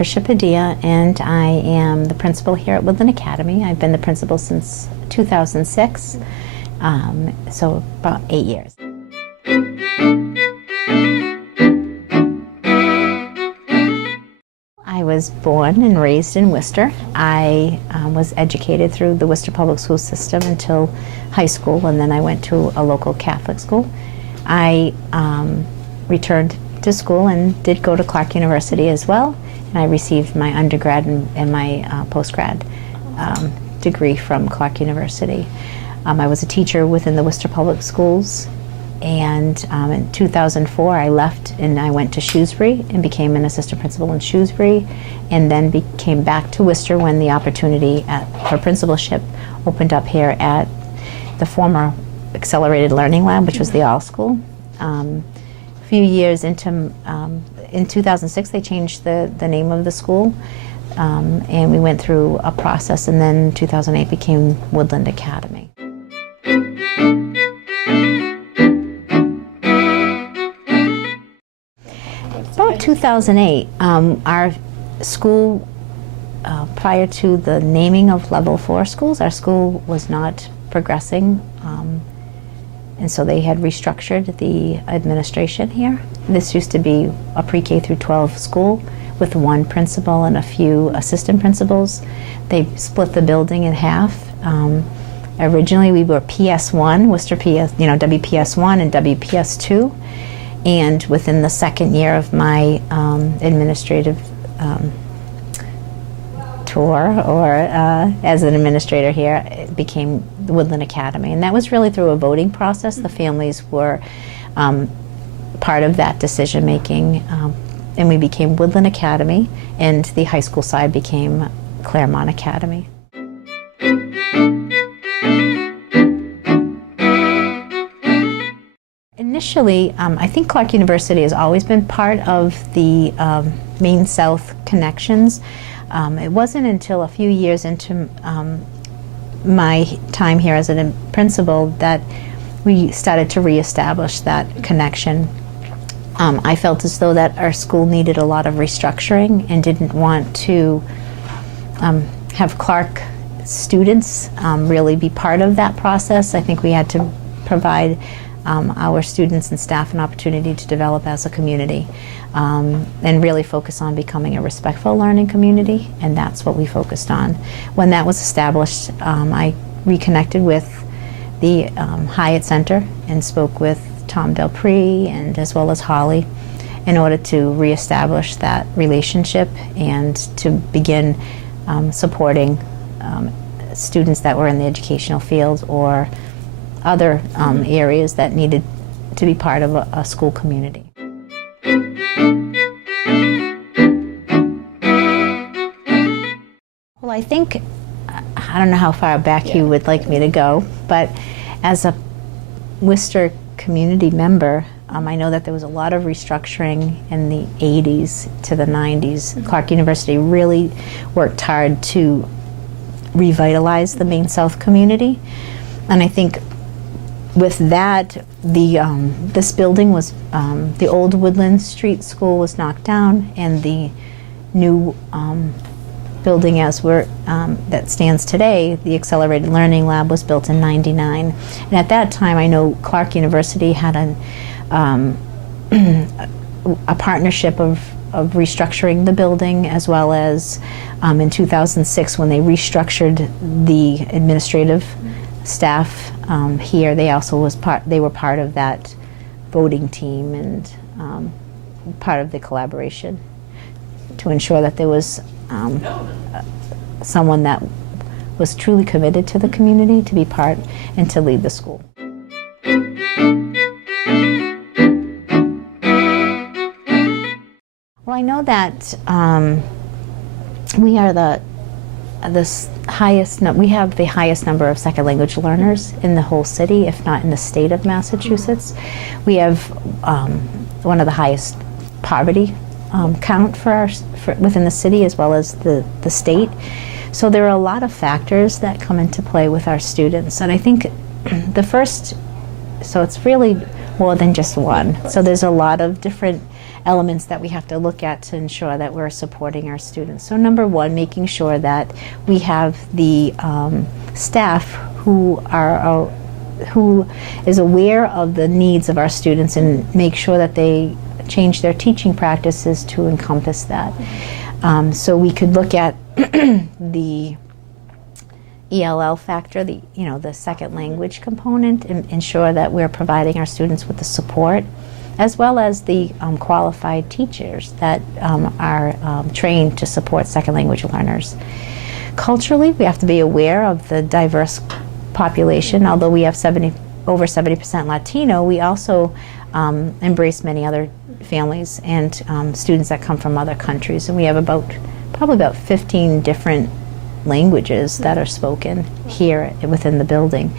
Patricia Padilla, and I am the principal here at Woodland Academy. I've been the principal since 2006, so about 8 years. I was born and raised in Worcester. I was educated through the Worcester Public School System until high school, and then I went to a local Catholic school. I returned to school and did go to Clark University as well, and I received my undergrad and my postgrad degree from Clark University. I was a teacher within the Worcester Public Schools, and in 2004 I left and I went to Shrewsbury and became an assistant principal in Shrewsbury, and then came back to Worcester when the opportunity for principalship opened up here at the former Accelerated Learning Lab, which was the All School. A few years into, in 2006 they changed the name of the school, and we went through a process, and then 2008 became Woodland Academy. About 2008, our school, prior to the naming of level 4 schools, our school was not progressing, and so they had restructured the administration here. This used to be a pre-K through 12 school with one principal and a few assistant principals. They split the building in half. Originally we were PS1, Worcester PS, WPS1 and WPS2. And within the second year of my administrative tour, or as an administrator here, it became the Woodland Academy. And that was really through a voting process. The families were part of that decision making, and we became Woodland Academy, and the high school side became Claremont Academy. Initially, I think Clark University has always been part of the Maine-South connections. It wasn't until a few years into my time here as a principal that we started to reestablish that connection. I felt as though that our school needed a lot of restructuring and didn't want to have Clark students really be part of that process. I think we had to provide our students and staff an opportunity to develop as a community, and really focus on becoming a respectful learning community, and that's what we focused on. When that was established, I reconnected with the Hyatt Center and spoke with Tom Delpree and as well as Holly in order to reestablish that relationship and to begin supporting students that were in the educational field or other areas that needed to be part of a school community. Well, I think, I don't know how far back you would like me to go, but as a Worcester community member, I know that there was a lot of restructuring in the 80s to the 90s. Clark University really worked hard to revitalize the Maine-South community, and I think with that, this building was, the old Woodland Street School was knocked down, and the new building that stands today, the Accelerated Learning Lab, was built in '99. And at that time, I know Clark University had a partnership of restructuring the building, as well as in 2006 when they restructured the administrative staff here. They also were part of that voting team and part of the collaboration to ensure that there was someone that was truly committed to the community to be part and to lead the school. Well, I know that we are we have the highest number of second language learners in the whole city, if not in the state of Massachusetts. We have one of the highest poverty count within the city as well as the state. So there are a lot of factors that come into play with our students, and I think so it's really more than just one. So there's a lot of different elements that we have to look at to ensure that we're supporting our students. So number one, making sure that we have the staff who is aware of the needs of our students and make sure that they change their teaching practices to encompass that. So we could look at the ELL factor, the second language component, and ensure that we're providing our students with the support, as well as the qualified teachers that are trained to support second language learners. Culturally, we have to be aware of the diverse population. Although we have over 70% Latino, we also embrace many other families and students that come from other countries, and we have probably about 15 different languages that are spoken here within the building.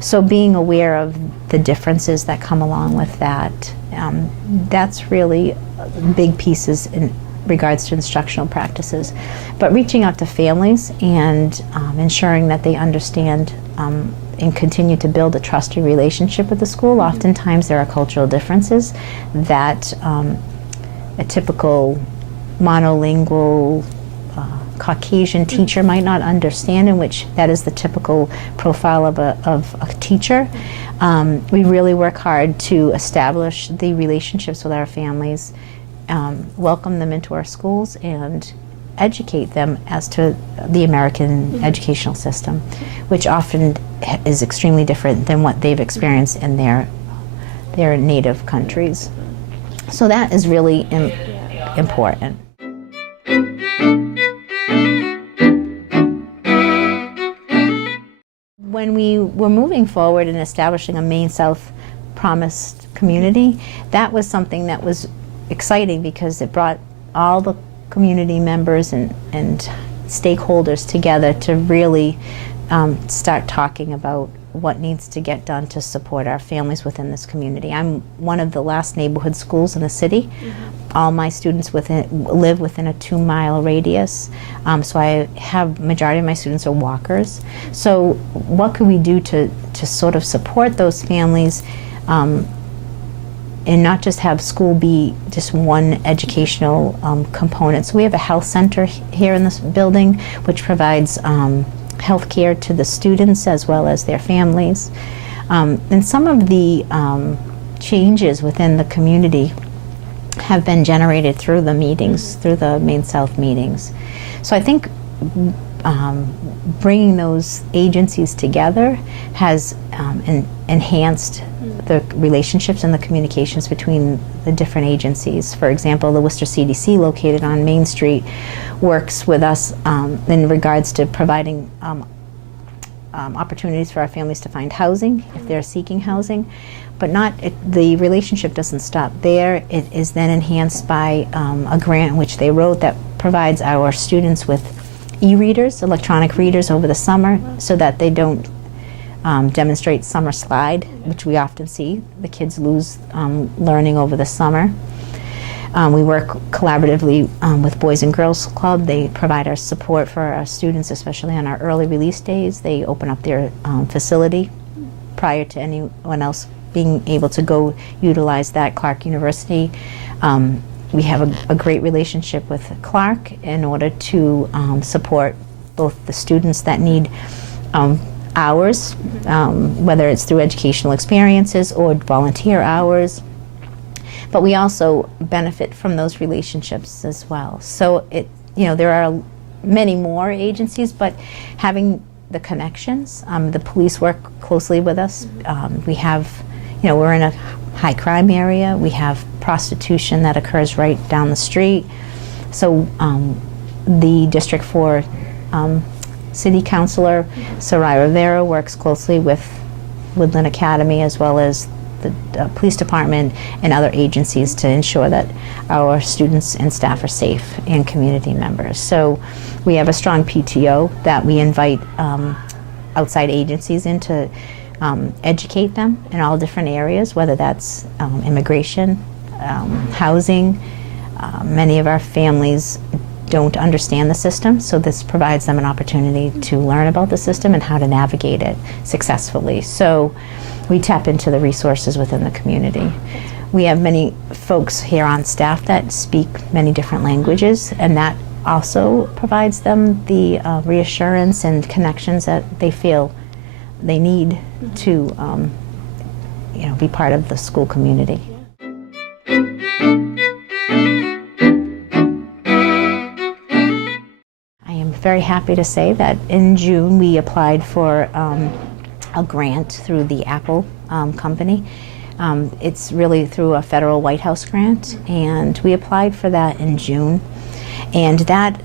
So being aware of the differences that come along with that, that's really big pieces in regards to instructional practices. But reaching out to families and ensuring that they understand and continue to build a trusted relationship with the school. Oftentimes there are cultural differences that a typical monolingual Caucasian teacher might not understand, in which that is the typical profile of a teacher. We really work hard to establish the relationships with our families, welcome them into our schools, and educate them as to the American educational system, which often is extremely different than what they've experienced in their native countries. So that is really important. When we were moving forward and establishing a Maine South Promised community, that was something that was exciting because it brought all the community members and stakeholders together to really start talking about what needs to get done to support our families within this community. I'm one of the last neighborhood schools in the city. All my students live within a 2-mile radius, so I have majority of my students are walkers. So what could we do to sort of support those families and not just have school be just one educational component? So we have a health center here in this building which provides health care to the students as well as their families. And some of the changes within the community have been generated through the meetings, through the Maine South meetings. So I think bringing those agencies together has enhanced the relationships and the communications between the different agencies. For example, the Worcester CDC, located on Main Street, works with us in regards to providing opportunities for our families to find housing if they're seeking housing. But the relationship doesn't stop there. It is then enhanced by a grant which they wrote that provides our students with e-readers, electronic readers over the summer, so that they don't demonstrate summer slide, which we often see. The kids lose learning over the summer. We work collaboratively with Boys and Girls Club. They provide our support for our students, especially on our early release days. They open up their facility prior to anyone else being able to go utilize that. Clark University. We have a great relationship with Clark in order to support both the students that need hours, whether it's through educational experiences or volunteer hours. But we also benefit from those relationships as well. So there are many more agencies, but having the connections, the police work closely with us. We have, we're in a high crime area. We have prostitution that occurs right down the street. So the District 4 City Councilor, Sarai Rivera, works closely with Woodland Academy as well as the police department and other agencies to ensure that our students and staff are safe and community members. So we have a strong PTO that we invite outside agencies in to educate them in all different areas, whether that's immigration, housing. Many of our families don't understand the system, so this provides them an opportunity to learn about the system and how to navigate it successfully. So we tap into the resources within the community. We have many folks here on staff that speak many different languages, and that also provides them the reassurance and connections that they feel they need to be part of the school community. I am very happy to say that in June we applied for a grant through the Apple company. It's really through a federal White House grant, and we applied for that in June. And that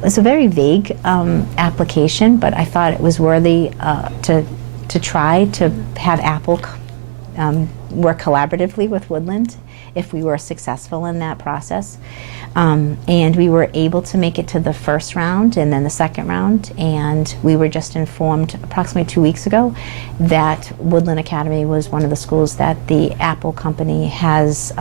was a very vague application, but I thought it was worthy to try to have Apple work collaboratively with Woodland if we were successful in that process. And we were able to make it to the first round and then the second round, and we were just informed approximately 2 weeks ago that Woodland Academy was one of the schools that the Apple company has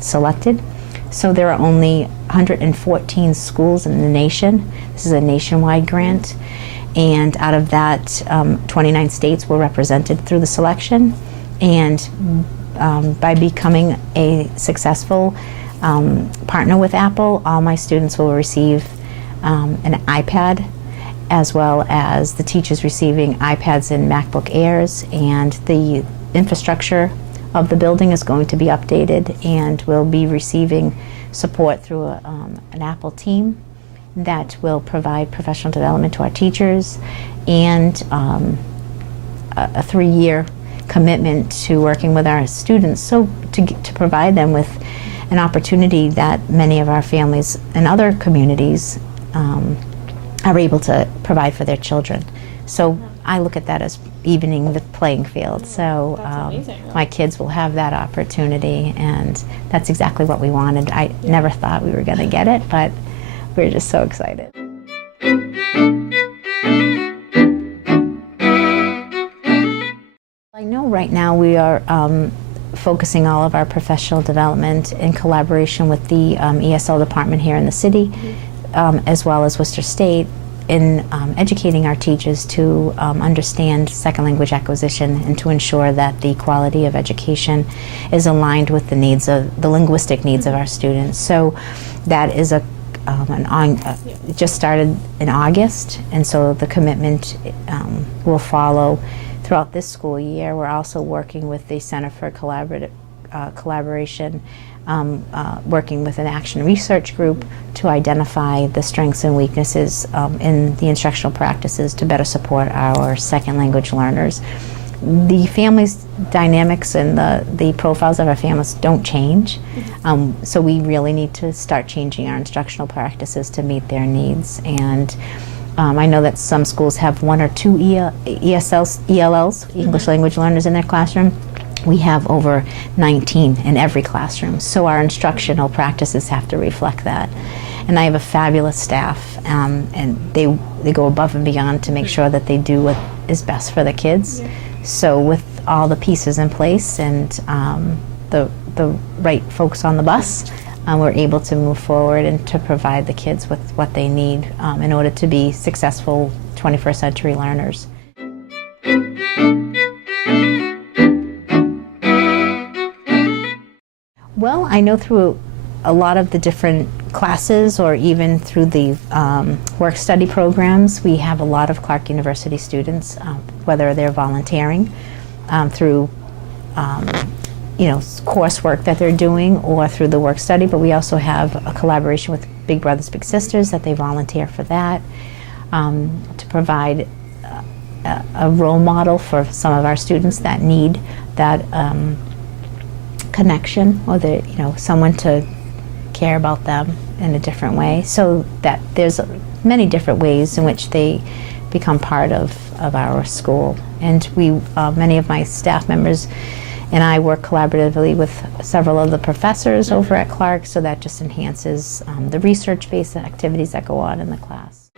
selected. So there are only 114 schools in the nation. This is a nationwide grant, and out of that, 29 states were represented through the selection. And by becoming a successful partner with Apple, all my students will receive an iPad, as well as the teachers receiving iPads and MacBook Airs, and the infrastructure of the building is going to be updated, and we'll be receiving support through an Apple team that will provide professional development to our teachers, and a 3-year commitment to working with our students, so to provide them with an opportunity that many of our families and other communities are able to provide for their children. So I look at that as evening the playing field. So my kids will have that opportunity, and that's exactly what we wanted. I never thought we were going to get it, but we're just so excited. I know right now we are focusing all of our professional development in collaboration with the ESL department here in the city, as well as Worcester State, in educating our teachers to understand second language acquisition and to ensure that the quality of education is aligned with the needs of the linguistic needs of our students. So that is it just started in August, and so the commitment will follow throughout this school year. We're also working with the Center for Collaboration, working with an action research group to identify the strengths and weaknesses in the instructional practices to better support our second language learners. The families' dynamics and the profiles of our families don't change, so we really need to start changing our instructional practices to meet their needs. And I know that some schools have 1 or 2 ELLs, English language learners, in their classroom. We have over 19 in every classroom, so our instructional practices have to reflect that. And I have a fabulous staff, and they go above and beyond to make sure that they do what is best for the kids. So with all the pieces in place and the right folks on the bus, we're able to move forward and to provide the kids with what they need in order to be successful 21st century learners. Well, I know through a lot of the different classes, or even through the work-study programs, we have a lot of Clark University students, whether they're volunteering through coursework that they're doing, or through the work-study, but we also have a collaboration with Big Brothers Big Sisters that they volunteer for that, to provide a role model for some of our students that need that connection, or someone to care about them in a different way, so that there's many different ways in which they become part of our school. And we, many of my staff members and I work collaboratively with several of the professors over at Clark, so that just enhances the research-based activities that go on in the class.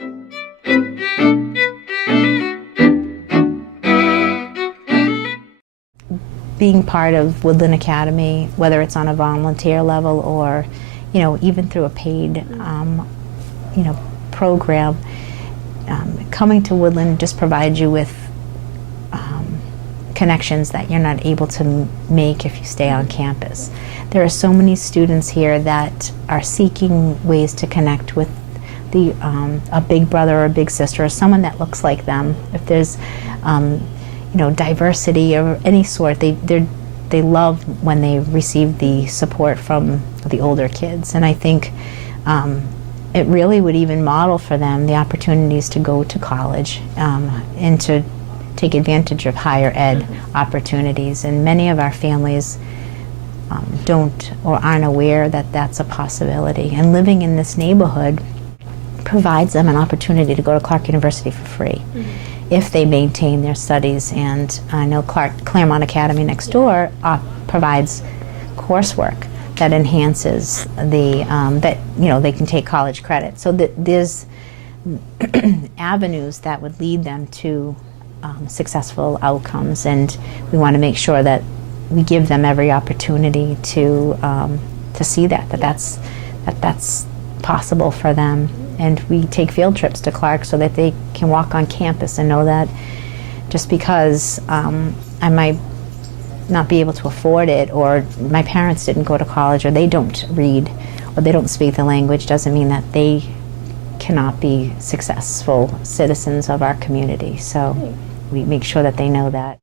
Being part of Woodland Academy, whether it's on a volunteer level or even through a paid program, coming to Woodland just provides you with connections that you're not able to make if you stay on campus. There are so many students here that are seeking ways to connect with a big brother or a big sister or someone that looks like them. If there's diversity of any sort, they love when they receive the support from the older kids. And I think it really would even model for them the opportunities to go to college and to take advantage of higher ed opportunities. And many of our families don't or aren't aware that that's a possibility. And living in this neighborhood provides them an opportunity to go to Clark University for free if they maintain their studies. And I know Claremont Academy next door provides coursework that enhances the they can take college credit. So that there's avenues that would lead them to successful outcomes, and we want to make sure that we give them every opportunity to see that's possible for them. And we take field trips to Clark so that they can walk on campus and know that just because I might not be able to afford it, or my parents didn't go to college, or they don't read, or they don't speak the language, doesn't mean that they cannot be successful citizens of our community. So we make sure that they know that.